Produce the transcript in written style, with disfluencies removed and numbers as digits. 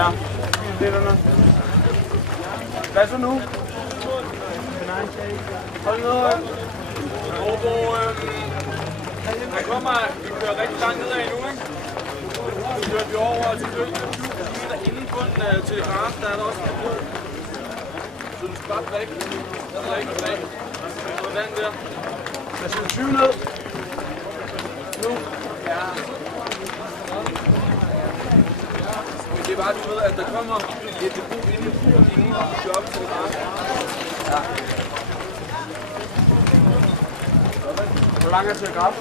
Ja, det er der noget. Hvad så nu? Hold nu. Der kommer, vi kører rigtig langt nedad nu, ikke? Så kører vi over til Løgte. Inden kun telegraf, der er der også en bro. Så du skal bare drikke. Drik. Sådan der. Jeg skal 20 ned. Nu. Ja. Men det er bare, du ved, at der kommer et depot inden vi kører op til telegraf. Ja. Hvor lang er telegraf?